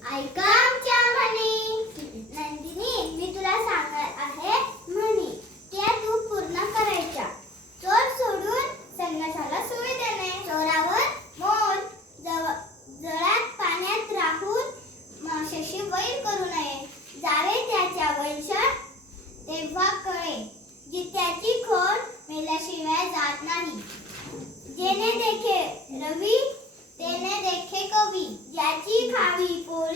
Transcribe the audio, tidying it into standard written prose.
ऐका आमच्या म्हणी. नंदिनी, मी तुला सांगणार आहे म्हणी. त्या तू पूर्ण करायच्या. चोर सोडून संन्याशाला सोयी देणे. चोरावर मोर. जळात पाण्यात राहून माशाशी वैर करू नये. जावे त्याच्या वंशात तेव्हा कळे, जित्याची खोड मेल्याशिवाय जात नाही. जेणे देखे रवी तेने देखे कवी. ज्याची खावी पोळी